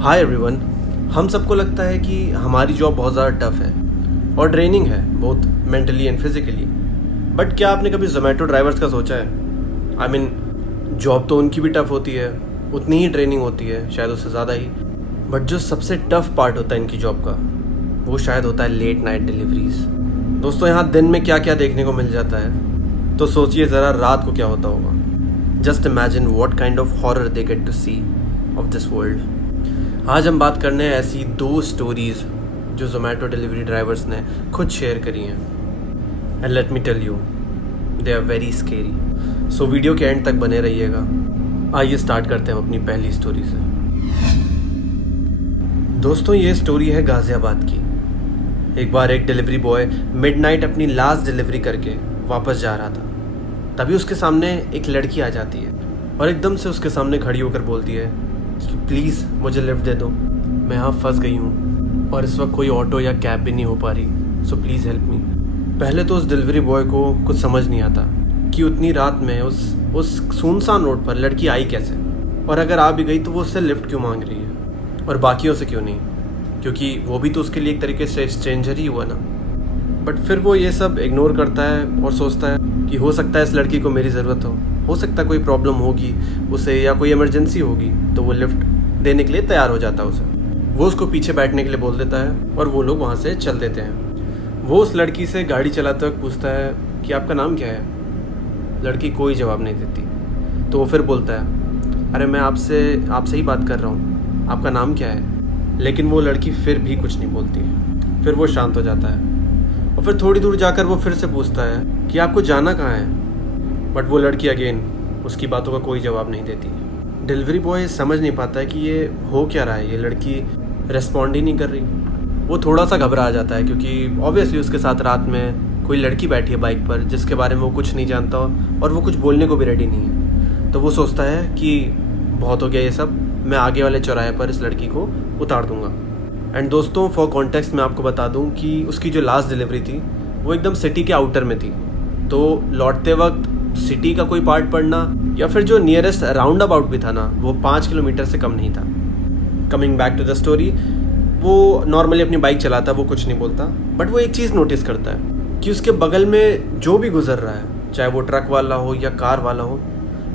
Hi everyone. हम सबको लगता है कि हमारी जॉब बहुत ज़्यादा टफ है और ड्रेनिंग है, both mentally and physically. But क्या आपने कभी जोमेटो ड्राइवर्स का सोचा है? आई मीन जॉब तो उनकी भी टफ होती है, उतनी ही ट्रेनिंग होती है, शायद उससे ज़्यादा ही। बट जो सबसे टफ पार्ट होता है इनकी जॉब का, वो शायद होता है लेट नाइट डिलीवरीज। दोस्तों, यहाँ दिन में क्या क्या देखने को मिल जाता है, तो सोचिए ज़रा रात को क्या होता होगा। Just imagine what kind of horror they get to see of this world. आज हम बात करने हैं ऐसी 2 स्टोरीज़ जो जोमेटो डिलीवरी ड्राइवर्स ने खुद शेयर करी हैं। And let me tell you, they are very scary. So video के एंड तक बने रहिएगा। आइए स्टार्ट करते हैं अपनी पहली स्टोरी से। दोस्तों, ये स्टोरी है गाज़ियाबाद की। एक बार एक डिलीवरी बॉय मिडनाइट अपनी लास्ट डिलीवरी करके वापस जा रहा था। तभी उसके सामने एक लड़की आ जाती है और एकदम से उसके सामने खड़ी होकर बोलती है कि प्लीज़ मुझे लिफ्ट दे दो, मैं यहाँ फंस गई हूँ और इस वक्त कोई ऑटो या कैब भी नहीं हो पा रही, सो प्लीज़ हेल्प मी। पहले तो उस डिलीवरी बॉय को कुछ समझ नहीं आता कि उतनी रात में उस सुनसान रोड पर लड़की आई कैसे, और अगर आ भी गई तो वो उससे लिफ्ट क्यों मांग रही है और बाकियों से क्यों नहीं, क्योंकि वो भी तो उसके लिए एक तरीके से स्ट्रेंजर ही हुआ ना। बट फिर वो ये सब इग्नोर करता है और सोचता है कि हो सकता है इस लड़की को मेरी ज़रूरत हो सकता है कोई प्रॉब्लम होगी उसे या कोई इमरजेंसी होगी, तो वो लिफ्ट देने के लिए तैयार हो जाता है उसे। वो उसको पीछे बैठने के लिए बोल देता है और वो लोग वहाँ से चल देते हैं। वो उस लड़की से गाड़ी चलाते वक्त पूछता है कि आपका नाम क्या है। लड़की कोई जवाब नहीं देती। तो वो फिर बोलता है, अरे मैं आपसे ही बात कर रहा हूँ, आपका नाम क्या है। लेकिन वो लड़की फिर भी कुछ नहीं बोलती। फिर वो शांत हो जाता है और फिर थोड़ी दूर जाकर वो फिर से पूछता है कि आपको जाना कहाँ है। बट वो लड़की अगेन उसकी बातों का कोई जवाब नहीं देती। डिलीवरी बॉय समझ नहीं पाता है कि ये हो क्या रहा है, ये लड़की रिस्पॉन्ड ही नहीं कर रही। वो थोड़ा सा घबरा जाता है क्योंकि ऑब्वियसली उसके साथ रात में कोई लड़की बैठी है बाइक पर जिसके बारे में वो कुछ नहीं जानता और वो कुछ बोलने को भी रेडी नहीं है। तो वो सोचता है कि बहुत हो गया ये सब, मैं आगे वाले चौराहे पर इस लड़की को उतार दूंगा। एंड दोस्तों, फॉर कॉन्टेक्स्ट मैं आपको बता दूं कि उसकी जो लास्ट डिलीवरी थी वो एकदम सिटी के आउटर में थी। तो लौटते वक्त सिटी का कोई पार्ट पड़ना या फिर जो नियरेस्ट राउंड अबाउट भी था ना, वो 5 किलोमीटर से कम नहीं था। Coming back to the story, वो नॉर्मली अपनी बाइक चलाता, वो कुछ नहीं बोलता। बट वो एक चीज़ नोटिस करता है कि उसके बगल में जो भी गुजर रहा है, चाहे वो ट्रक वाला हो या कार वाला हो,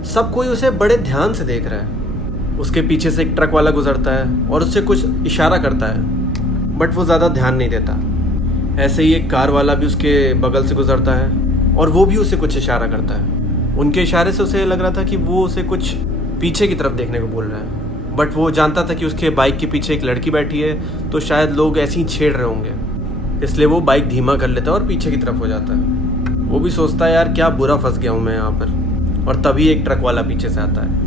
सब कोई उसे बड़े ध्यान से देख रहा है। उसके पीछे से एक ट्रक वाला गुजरता है और उससे कुछ इशारा करता है, बट वो ज़्यादा ध्यान नहीं देता। ऐसे ही एक कार वाला भी उसके बगल से गुजरता है और वो भी उसे कुछ इशारा करता है। उनके इशारे से उसे लग रहा था कि वो उसे कुछ पीछे की तरफ देखने को बोल रहा है। बट वो जानता था कि उसके बाइक के पीछे एक लड़की बैठी है, तो शायद लोग ऐसे ही छेड़ रहे होंगे, इसलिए वो बाइक धीमा कर लेता है और पीछे की तरफ हो जाता है। वो भी सोचता है, यार क्या बुरा फंस गया हूँ मैं यहाँ पर। और तभी एक ट्रक वाला पीछे से आता है।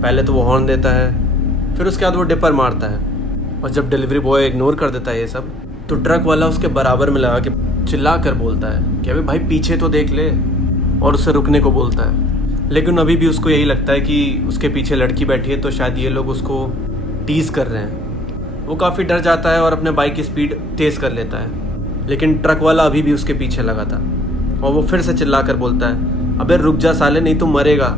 पहले तो वो हॉर्न देता है, फिर उसके बाद वो डिपर मारता है। और जब डिलीवरी बॉय इग्नोर कर देता है ये सब, तो ट्रक वाला उसके बराबर में लगा के चिल्ला कर बोलता है कि अबे भाई पीछे तो देख ले, और उसे रुकने को बोलता है। लेकिन अभी भी उसको यही लगता है कि उसके पीछे लड़की बैठी है, तो शायद ये लोग उसको टीज़ कर रहे हैं। वो काफ़ी डर जाता है और अपने बाइक की स्पीड तेज़ कर लेता है। लेकिन ट्रक वाला अभी भी उसके पीछे लगा था और वो फिर से चिल्ला कर बोलता है, अबे रुक जा साले, नहीं तो मरेगा।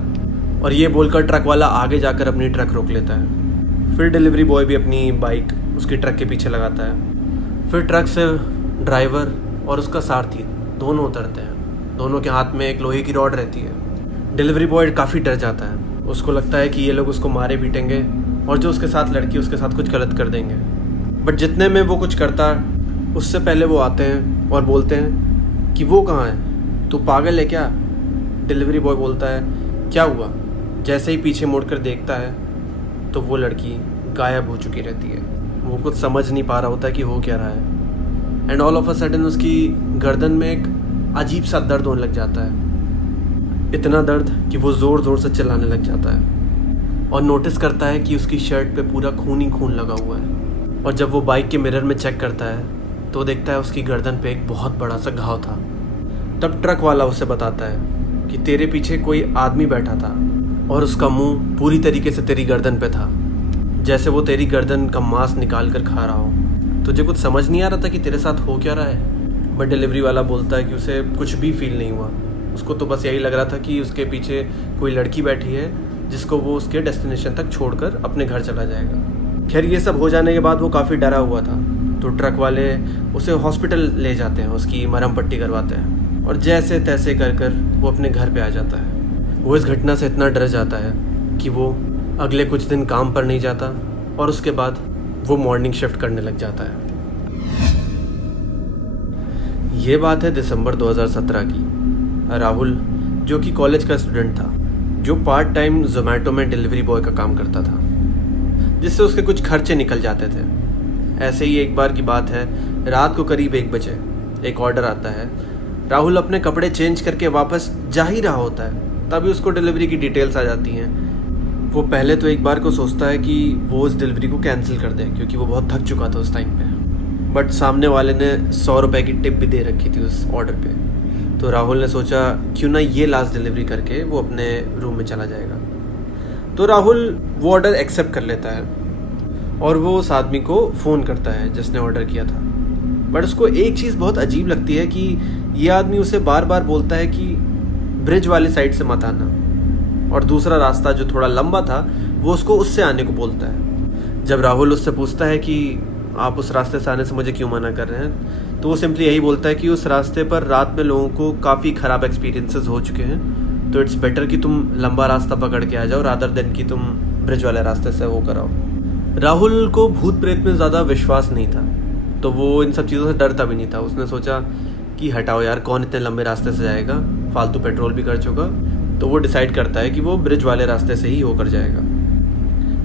और ये बोलकर ट्रक वाला आगे जाकर अपनी ट्रक रोक लेता है। फिर डिलीवरी बॉय भी अपनी बाइक उसकी ट्रक के पीछे लगाता है। फिर ट्रक से ड्राइवर और उसका सारथी दोनों उतरते हैं। दोनों के हाथ में एक लोहे की रॉड रहती है। डिलीवरी बॉय काफ़ी डर जाता है। उसको लगता है कि ये लोग उसको मारे पीटेंगे और जो उसके साथ लड़की उसके साथ कुछ गलत कर देंगे। बट जितने में वो कुछ करता, उससे पहले वो आते हैं और बोलते हैं कि वो कहाँ है, तू पागल है क्या। डिलीवरी बॉय बोलता है, क्या हुआ। जैसे ही पीछे मुड़कर देखता है तो वो लड़की गायब हो चुकी रहती है। वो कुछ समझ नहीं पा रहा होता कि हो क्या रहा है। And all of a sudden उसकी गर्दन में एक अजीब सा दर्द होने लग जाता है। इतना दर्द कि वो ज़ोर ज़ोर से चिल्लाने लग जाता है और नोटिस करता है कि उसकी शर्ट पे पूरा खून ही खून लगा हुआ है। और जब वो बाइक के मिरर में चेक करता है तो देखता है उसकी गर्दन पे एक बहुत बड़ा सा घाव था। तब ट्रक वाला उसे बताता है कि तेरे पीछे कोई आदमी बैठा था और उसका मुंह पूरी तरीके से तेरी गर्दन पे था, जैसे वो तेरी गर्दन का मांस निकाल कर खा रहा हो। तुझे कुछ समझ नहीं आ रहा था कि तेरे साथ हो क्या रहा है। बट डिलीवरी वाला बोलता है कि उसे कुछ भी फील नहीं हुआ। उसको तो बस यही लग रहा था कि उसके पीछे कोई लड़की बैठी है जिसको वो उसके डेस्टिनेशन तक छोड़कर अपने घर चला जाएगा। खैर ये सब हो जाने के बाद वो काफ़ी डरा हुआ था, तो ट्रक वाले उसे हॉस्पिटल ले जाते हैं, उसकी मरहम पट्टी करवाते हैं और जैसे तैसे कर वो अपने घर पे आ जाता है। वो इस घटना से इतना डर जाता है कि वो अगले कुछ दिन काम पर नहीं जाता और उसके बाद वो मॉर्निंग शिफ्ट करने लग जाता है। ये बात है दिसंबर 2017 की। राहुल जो कि कॉलेज का स्टूडेंट था, जो पार्ट टाइम जोमेटो में डिलीवरी बॉय का काम करता था, जिससे उसके कुछ खर्चे निकल जाते थे। ऐसे ही एक बार की बात है, रात को करीब 1 बजे एक ऑर्डर आता है। राहुल अपने कपड़े चेंज करके वापस जा ही रहा होता है, तभी उसको डिलीवरी की डिटेल्स आ जाती हैं। वो पहले तो एक बार को सोचता है कि वो उस डिलीवरी को कैंसिल कर दे, क्योंकि वो बहुत थक चुका था उस टाइम पे। बट सामने वाले ने 100 रुपये की टिप भी दे रखी थी उस ऑर्डर पे, तो राहुल ने सोचा क्यों ना ये लास्ट डिलीवरी करके वो अपने रूम में चला जाएगा। तो राहुल वो ऑर्डर एक्सेप्ट कर लेता है और वो उस आदमी को फ़ोन करता है जिसने ऑर्डर किया था। बट उसको एक चीज़ बहुत अजीब लगती है कि ये आदमी उसे बार बार बोलता है कि ब्रिज वाली साइड से मत आना, और दूसरा रास्ता जो थोड़ा लंबा था वो उसको उससे आने को बोलता है। जब राहुल उससे पूछता है कि आप उस रास्ते से आने से मुझे क्यों मना कर रहे हैं, तो वो सिंपली यही बोलता है कि उस रास्ते पर रात में लोगों को काफ़ी ख़राब एक्सपीरियंसेस हो चुके हैं, तो इट्स बेटर कि तुम लंबा रास्ता पकड़ के आ जाओ रादर देन कि तुम ब्रिज वाले रास्ते से वो कराओ। राहुल को भूत प्रेत में ज़्यादा विश्वास नहीं था, तो वो इन सब चीज़ों से डरता भी नहीं था। उसने सोचा कि हटाओ यार, कौन इतने लंबे रास्ते से जाएगा, फालतू पेट्रोल भी खर्च होगा। तो वो डिसाइड करता है कि वो ब्रिज वाले रास्ते से ही होकर जाएगा।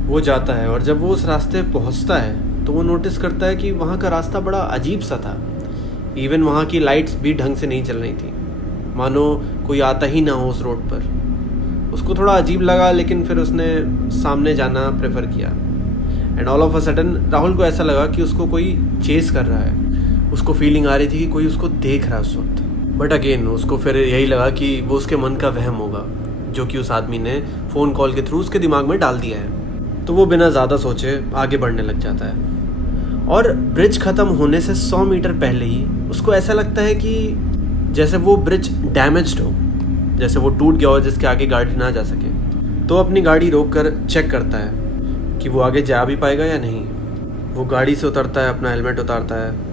वो जाता है और जब वो उस रास्ते पहुंचता है तो वो नोटिस करता है कि वहाँ का रास्ता बड़ा अजीब सा था। इवन वहाँ की लाइट्स भी ढंग से नहीं चल रही थी, मानो कोई आता ही ना हो उस रोड पर। उसको थोड़ा अजीब लगा, लेकिन फिर उसने सामने जाना प्रेफर किया। And all of a sudden Rahul को ऐसा लगा कि उसको कोई चेस कर रहा है। उसको फीलिंग आ रही थी कि कोई उसको देख रहा है उस वक्त। बट अगेन उसको फिर यही लगा कि वो उसके मन का वहम होगा, जो कि उस आदमी ने फ़ोन कॉल के थ्रू उसके दिमाग में डाल दिया है। तो वो बिना ज़्यादा सोचे आगे बढ़ने लग जाता है और ब्रिज ख़त्म होने से 100 मीटर पहले ही उसको ऐसा लगता है कि जैसे वो ब्रिज डैमेज्ड हो, जैसे वो टूट गया हो जिसके आगे गाड़ी ना जा सके। तो अपनी गाड़ी रोक कर चेक करता है कि वो आगे जा भी पाएगा या नहीं। वो गाड़ी से उतरता है, अपना हेलमेट उतारता है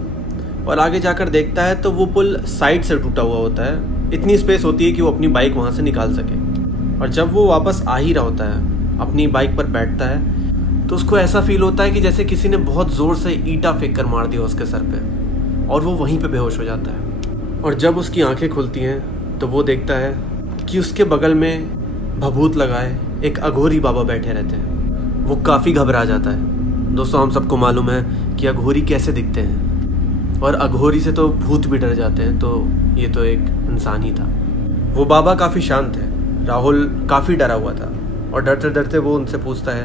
और आगे जाकर देखता है तो वो पुल साइड से टूटा हुआ होता है। इतनी स्पेस होती है कि वो अपनी बाइक वहाँ से निकाल सके। और जब वो वापस आ ही रहा होता है, अपनी बाइक पर बैठता है, तो उसको ऐसा फील होता है कि जैसे किसी ने बहुत ज़ोर से ईंटा फेंक कर मार दिया उसके सर पे, और वो वहीं पे बेहोश हो जाता है। और जब उसकी आंखें खुलती हैं तो वो देखता है कि उसके बगल में भभूत लगाए एक अघोरी बाबा बैठे रहते हैं। वो काफ़ी घबरा जाता है। दोस्तों, हम सबको मालूम है कि अघोरी कैसे दिखते हैं, और अघोरी से तो भूत भी डर जाते हैं, तो ये तो एक इंसान ही था। वो बाबा काफ़ी शांत है। राहुल काफ़ी डरा हुआ था और डरते डरते वो उनसे पूछता है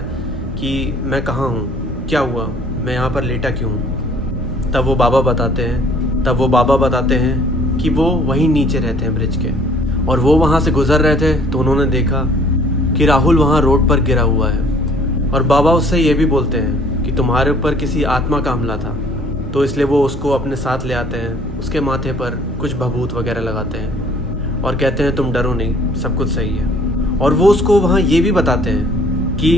कि मैं कहाँ हूँ, क्या हुआ, मैं यहाँ पर लेटा क्यों हूँ। तब वो बाबा बताते हैं कि वो वहीं नीचे रहते हैं ब्रिज के, और वो वहाँ से गुजर रहे थे तो उन्होंने देखा कि राहुल वहाँ रोड पर गिरा हुआ है। और बाबा उससे ये भी बोलते हैं कि तुम्हारे ऊपर किसी आत्मा का हमला था, तो इसलिए वो उसको अपने साथ ले आते हैं। उसके माथे पर कुछ भभूत वगैरह लगाते हैं और कहते हैं तुम डरो नहीं, सब कुछ सही है। और वो उसको वहाँ ये भी बताते हैं कि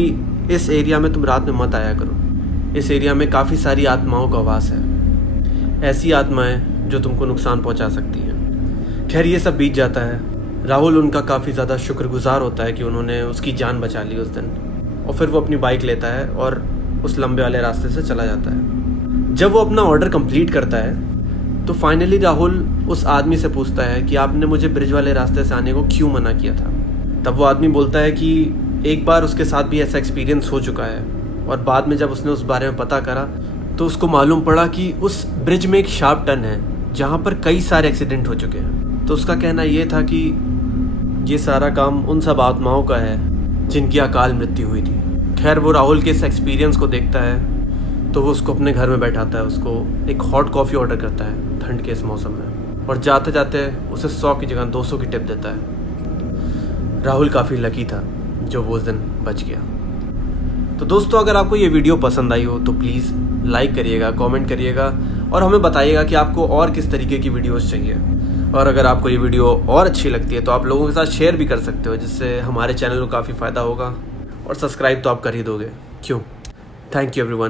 इस एरिया में तुम रात में मत आया करो, इस एरिया में काफ़ी सारी आत्माओं का वास है, ऐसी आत्माएं जो तुमको नुकसान पहुंचा सकती हैं। खैर ये सब बीत जाता है। राहुल उनका काफ़ी ज़्यादा शुक्रगुजार होता है कि उन्होंने उसकी जान बचा ली उस दिन, और फिर वो अपनी बाइक लेता है और उस लंबे वाले रास्ते से चला जाता है। जब वो अपना ऑर्डर कंप्लीट करता है तो फाइनली राहुल उस आदमी से पूछता है कि आपने मुझे ब्रिज वाले रास्ते से आने को क्यों मना किया था। तब वो आदमी बोलता है कि एक बार उसके साथ भी ऐसा एक्सपीरियंस हो चुका है, और बाद में जब उसने उस बारे में पता करा तो उसको मालूम पड़ा कि उस ब्रिज में एक शार्प टर्न है जहाँ पर कई सारे एक्सीडेंट हो चुके हैं। तो उसका कहना ये था कि ये सारा काम उन सब आत्माओं का है जिनकी अकाल मृत्यु हुई थी। खैर वो राहुल के इस एक्सपीरियंस को देखता है तो वो उसको अपने घर में बैठाता है, उसको एक हॉट कॉफ़ी ऑर्डर करता है ठंड के इस मौसम में, और जाते जाते उसे 100 की जगह 200 की टिप देता है। राहुल काफ़ी लकी था जो वो उस दिन बच गया। तो दोस्तों, अगर आपको ये वीडियो पसंद आई हो तो प्लीज़ लाइक करिएगा, कमेंट करिएगा और हमें बताइएगा कि आपको और किस तरीके की वीडियोस चाहिए। और अगर आपको ये वीडियो और अच्छी लगती है तो आप लोगों के साथ शेयर भी कर सकते हो, जिससे हमारे चैनल को काफ़ी फ़ायदा होगा। और सब्सक्राइब तो आप कर ही दोगे, क्यों? Thank you everyone.